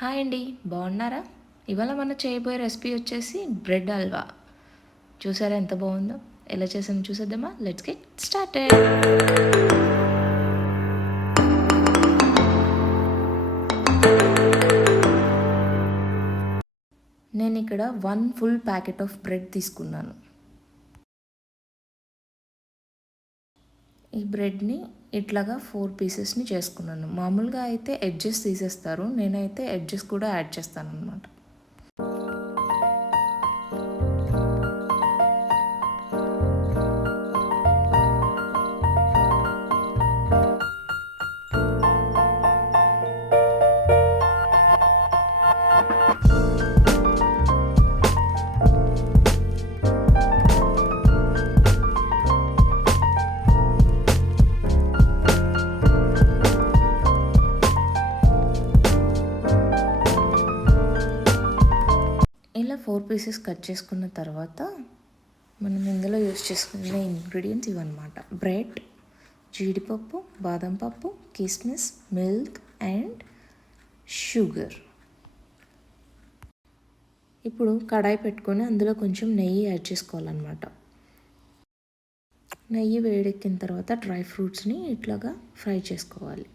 Hi అండి, బాగున్నారా? ఇవాళ మనం చేయబోయే రెసిపీ వచ్చేసి బ్రెడ్ హల్వా. చూసారా ఎంత బాగుందో? ఎలా చేసామో చూసేద్దామా? Let's get started. నేను ఇక్కడ 1 ఫుల్ ప్యాకెట్ ఆఫ్ బ్రెడ్ తీసుకున్నాను. ఈ బ్రెడ్ని ఇట్లాగా 4 పీసెస్ని చేసుకున్నాను. మామూలుగా అయితే ఎడ్జెస్ తీసేస్తారు, నేనైతే ఎడ్జెస్ కూడా యాడ్ చేస్తాను అనమాట. ఇలా 4 పీసెస్ కట్ చేసుకున్న తర్వాత మనం ఇందులో యూస్ చేసుకునే ఇంగ్రీడియంట్స్ ఇవన్నమాట. బ్రెడ్, జీడిపప్పు, బాదం పప్పు, కిస్మిస్, మిల్క్ అండ్ షుగర్. ఇప్పుడు కడాయి పెట్టుకొని అందులో కొంచెం నెయ్యి యాడ్ చేసుకోవాలన్నమాట. నెయ్యి వేడెక్కిన తర్వాత డ్రై ఫ్రూట్స్ని ఇట్లాగా ఫ్రై చేసుకోవాలి.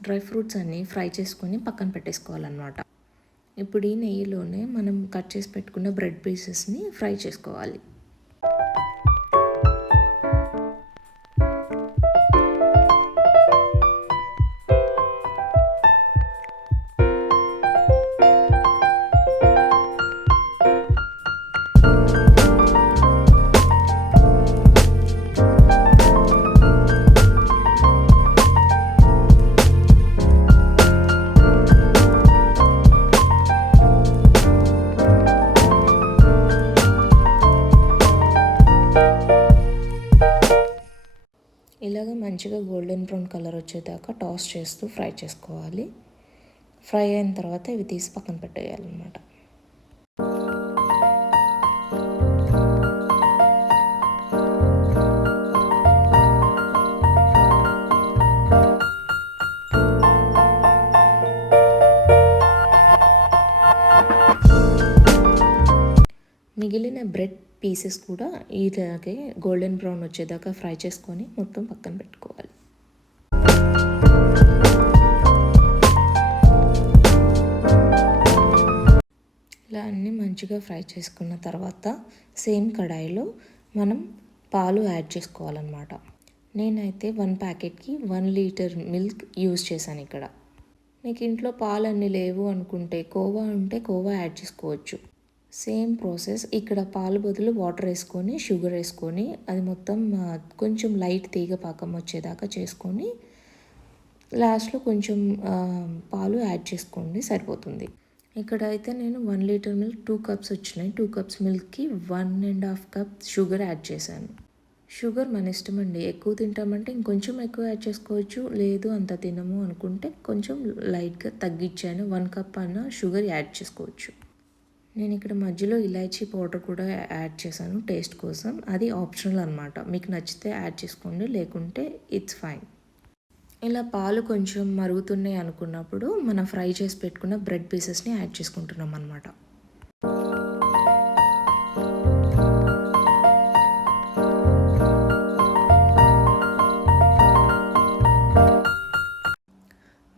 డ్రై ఫ్రూట్స్ అన్నీ ఫ్రై చేసుకొని పక్కన పెట్టేసుకోవాలన్నమాట. ఇప్పుడు ఈ నెయ్యిలోనే మనం కట్ చేసి పెట్టుకున్న బ్రెడ్ పీసెస్ని ఫ్రై చేసుకోవాలి. ఇలాగ మంచిగా గోల్డెన్ బ్రౌన్ కలర్ వచ్చేదాకా టాస్ చేస్తూ ఫ్రై చేసుకోవాలి. ఫ్రై అయిన తర్వాత ఇవి తీసి పక్కన పెట్టేయాలన్నమాట. మిగిలిన బ్రెడ్ పీసెస్ కూడా ఇలాగే గోల్డెన్ బ్రౌన్ వచ్చేదాకా ఫ్రై చేసుకొని మొత్తం పక్కన పెట్టుకోవాలి. ఇలా అన్నీ మంచిగా ఫ్రై చేసుకున్న తర్వాత సేమ్ కడాయిలో మనం పాలు యాడ్ చేసుకోవాలన్నమాట. నేనైతే 1 ప్యాకెట్కి 1 లీటర్ మిల్క్ యూజ్ చేశాను ఇక్కడ. మీకు ఇంట్లో పాలు అన్నీ లేవు అనుకుంటే కోవా ఉంటే కోవా యాడ్ చేసుకోవచ్చు. సేమ్ ప్రాసెస్ ఇక్కడ పాలు బదులు వాటర్ వేసుకొని షుగర్ వేసుకొని అది మొత్తం కొంచెం లైట్ తీగ పాకం వచ్చేదాకా చేసుకొని లాస్ట్లో కొంచెం పాలు యాడ్ చేసుకోండి, సరిపోతుంది. ఇక్కడ అయితే నేను 1 లీటర్ మిల్క్ 2 కప్స్ వచ్చినాయి. 2 కప్స్ మిల్క్కి 1.5 కప్ షుగర్ యాడ్ చేశాను. షుగర్ మన ఇష్టం అండి, ఎక్కువ తింటామంటే ఇంకొంచెం ఎక్కువ యాడ్ చేసుకోవచ్చు, లేదు అంత తినము అనుకుంటే కొంచెం లైట్గా తగ్గించాను. 1 కప్ అన్న షుగర్ యాడ్ చేసుకోవచ్చు. నేను ఇక్కడ మధ్యలో ఇలాచీ పౌడర్ కూడా యాడ్ చేశాను టేస్ట్ కోసం. అది ఆప్షనల్ అనమాట, మీకు నచ్చితే యాడ్ చేసుకోండి, లేకుంటే ఇట్స్ ఫైన్. ఇలా పాలు కొంచెం మరుగుతున్నాయి అనుకున్నప్పుడు మనం ఫ్రై చేసి పెట్టుకున్న బ్రెడ్ పీసెస్ని యాడ్ చేసుకుంటున్నాం అనమాట.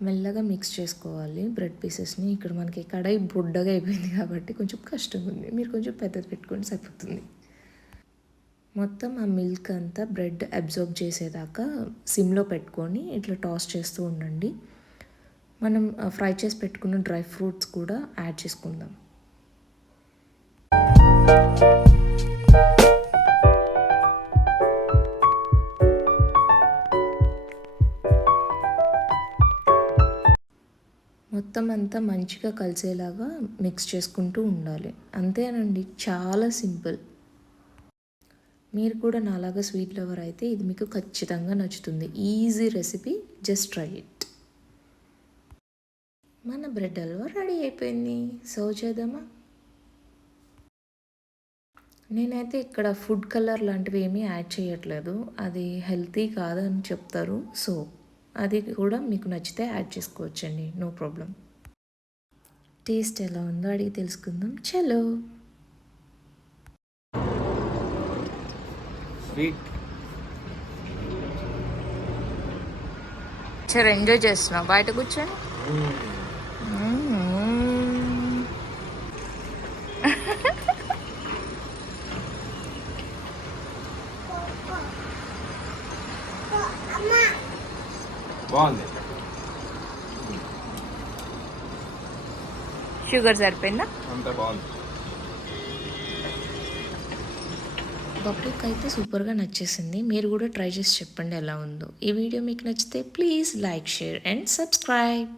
మెల్లగా మిక్స్ చేసుకోవాలి బ్రెడ్ పీసెస్ని. ఇక్కడ మనకి కడాయి బుడ్డగా అయిపోయింది కాబట్టి కొంచెం కష్టంగా ఉంది, మీరు కొంచెం పెద్దది పెట్టుకొని సరిపోతుంది. మొత్తం ఆ మిల్క్ అంతా బ్రెడ్ అబ్జర్బ్ చేసేదాకా సిమ్లో పెట్టుకొని ఇట్లా టాస్ చేస్తూ ఉండండి. మనం ఫ్రై చేసి పెట్టుకున్న డ్రై ఫ్రూట్స్ కూడా యాడ్ చేసుకుందాం. మొత్తం అంతా మంచిగా కలిసేలాగా మిక్స్ చేసుకుంటూ ఉండాలి. అంతేనండి, చాలా సింపుల్. మీరు కూడా నాలాగా స్వీట్ లవర్ అయితే ఇది మీకు ఖచ్చితంగా నచ్చుతుంది. Easy recipe, just try it. మన బ్రెడ్ హల్వా రెడీ అయిపోయింది. సర్వ్ చేద్దామా? నేనైతే ఇక్కడ ఫుడ్ కలర్ లాంటివి ఏమీ యాడ్ చేయట్లేదు. అది హెల్తీ కాదని చెప్తారు. సో అది కూడా మీకు నచ్చితే యాడ్ చేసుకోవచ్చండి, నో ప్రాబ్లం. టేస్ట్ ఎలా ఉందో అడిగి తెలుసుకుందాం. చలో. సరే, ఎంజాయ్ చేస్తున్నావు బయట కూర్చొని. బాగుంది. షుగర్ సరిపోయిందా? అంతా బాగుంది. పబ్లిక్ అయితే సూపర్గా నచ్చేసింది. మీరు కూడా ట్రై చేసి చెప్పండి ఎలా ఉందో. ఈ వీడియో మీకు నచ్చితే please like, share and subscribe.